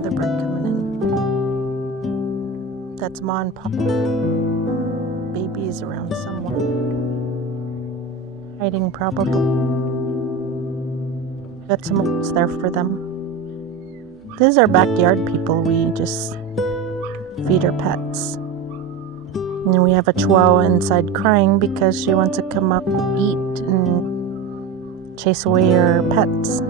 another bird coming in. That's Ma and Pop. Baby is around somewhere. Hiding probably. Got some oats there for them. This is our backyard, people. We just feed our pets. And then we have a chihuahua inside crying because she wants to come up and eat and chase away our pets.